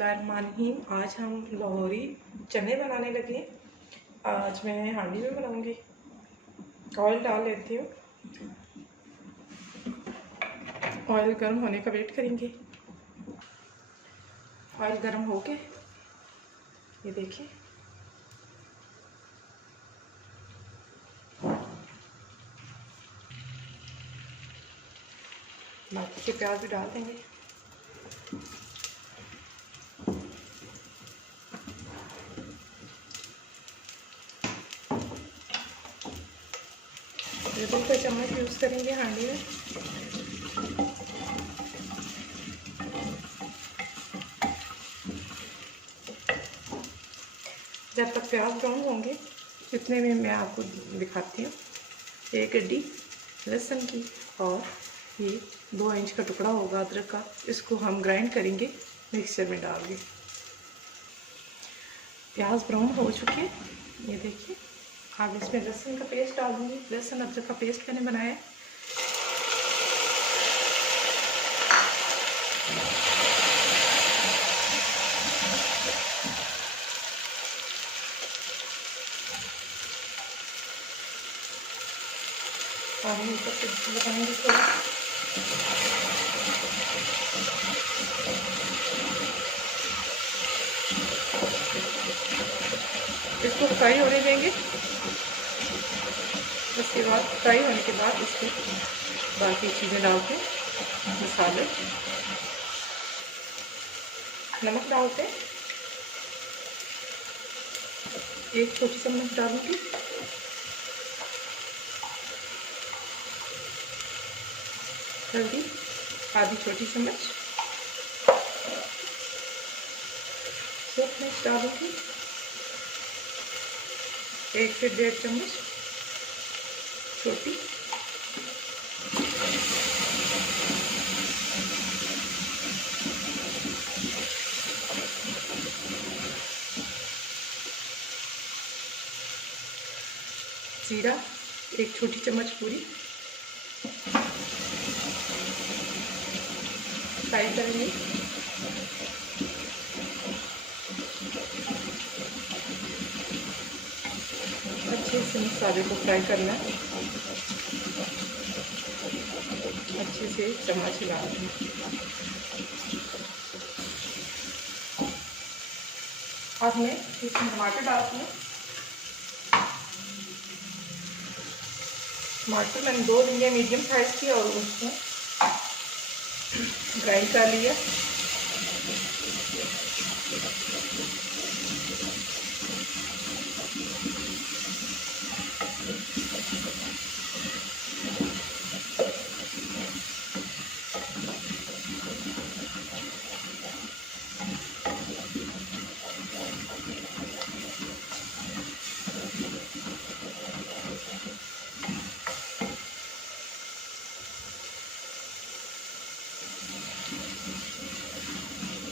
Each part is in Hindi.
बिस्मिल्लाहिर्रहमानिर्रहीम। आज हम लाहौरी चने बनाने लगे हैं। आज मैं हांडी में बनाऊंगी। ऑयल डाल लेती हूँ। ऑयल गर्म होने का वेट करेंगे। ऑयल गर्म हो गए, ये देखिए। बाकी के प्याज भी डाल देंगे। टेबल का चम्मच यूज़ करेंगे हांडी में। जब तक प्याज ब्राउन होंगे इतने में मैं आपको दिखाती हूँ। एक गड्डी लहसुन की और ये 2 इंच का टुकड़ा होगा अदरक का। इसको हम ग्राइंड करेंगे, मिक्सचर में डाल के। प्याज ब्राउन हो चुके हैं, ये देखिए। अब इसमें लहसुन का पेस्ट डाल दूँगी। लहसुन अदरक का पेस्ट मैंने बनाया है। पानी ऊपर से लगाएंगे थोड़ा। इसको फ्राई होने देंगे। उसके बाद फ्राई होने के बाद इसमें बाकी चीज़ें डालते हैं। मसाले, नमक डालते हैं, 1 छोटी चम्मच डालूंगी। हल्दी आधी छोटी चम्मच। सूख मिर्च डालूंगी 1 से 1.5 चम्मच छोटी। जीरा 1 छोटी चम्मच पूरी। फ्राई करेंगे। अच्छे से मसाले को फ्राई करना है। अच्छे से चम्मच हिला दें। अब मैं इसमें टमाटर डालती हूँ। टमाटर मैंने 2 लिए मीडियम साइज़ की और उसको ग्राइंड कर लिया।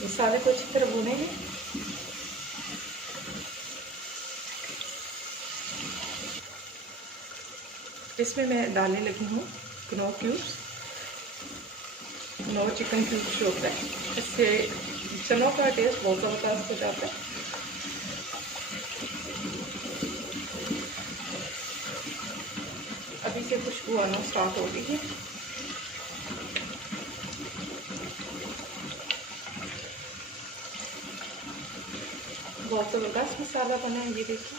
मसाले को अच्छी तरह भूनेंगे। इसमें मैं डालने लगी हूँ Knorr cubes. Knorr chicken cubes जो होता है, इससे चनों का टेस्ट बहुत ज़बरदस्त हो जाता है। अभी से खुशबू आना स्टार्ट हो गई है। बहुत ज़बरदस्त मसाला बना है, ये देखिए।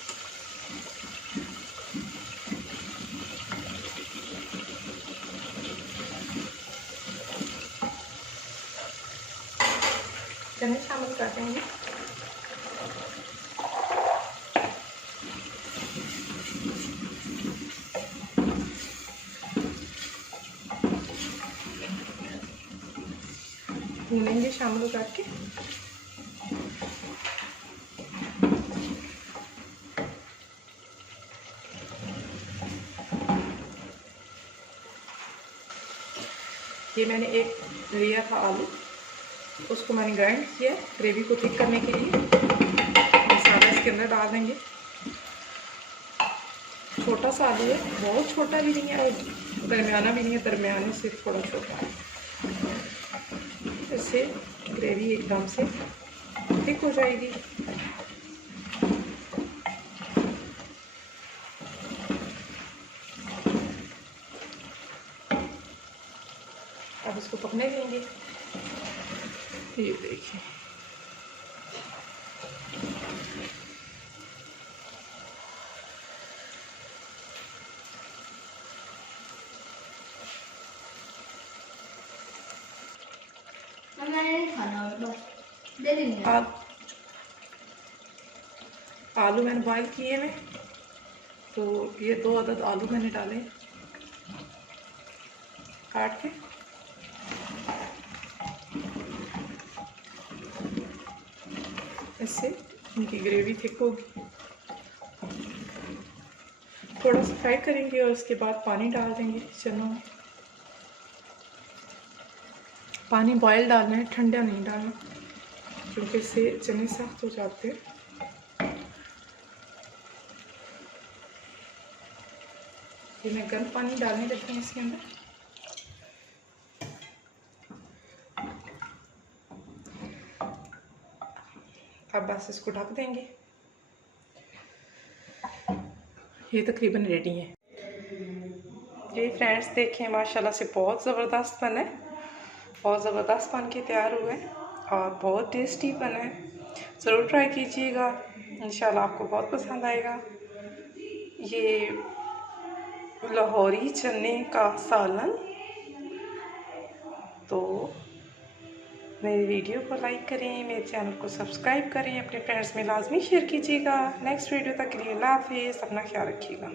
चने शामिल कर देंगे। भूनेंगे शामिल करके। ये मैंने एक लिया था आलू, उसको मैंने ग्राइंड किया ग्रेवी को थिक करने के लिए। मसाला इसके अंदर डाल देंगे। छोटा सा आलू है, बहुत छोटा भी नहीं है, दरमियाना भी नहीं है, दरमियाने से थोड़ा छोटा है। इससे ग्रेवी एकदम से थिक हो जाएगी। अब इसको पकने देंगे। ये देखिए आप आलू मैंने बॉईल किए हैं, तो ये 2 अदद आलू मैंने डाले काट के। इससे इनकी ग्रेवी थिक होगी। थोड़ा सा फ्राई करेंगे और उसके बाद पानी डाल देंगे चनों में। पानी बॉयल डालना है, ठंडा नहीं डालना, क्योंकि इससे चने सख्त हो जाते हैं। ये मैं गर्म पानी डालने देती हूँ इसके अंदर। अब बस इसको ढक देंगे। ये तकरीबन रेडी है। ये फ्रेंड्स देखें, माशाल्लाह से बहुत ज़बरदस्त बना है, बहुत ज़बरदस्त बन के तैयार हुआ है और बहुत टेस्टी बना है। ज़रूर ट्राई कीजिएगा, इंशाल्लाह आपको बहुत पसंद आएगा। ये लाहौरी चने का सालन। तो मेरी वीडियो को लाइक करें, मेरे चैनल को सब्सक्राइब करें, अपने फ्रेंड्स में लाजमी शेयर कीजिएगा। नेक्स्ट वीडियो तक के लिए अल्लाह हाफिज़, अपना ख्याल रखिएगा।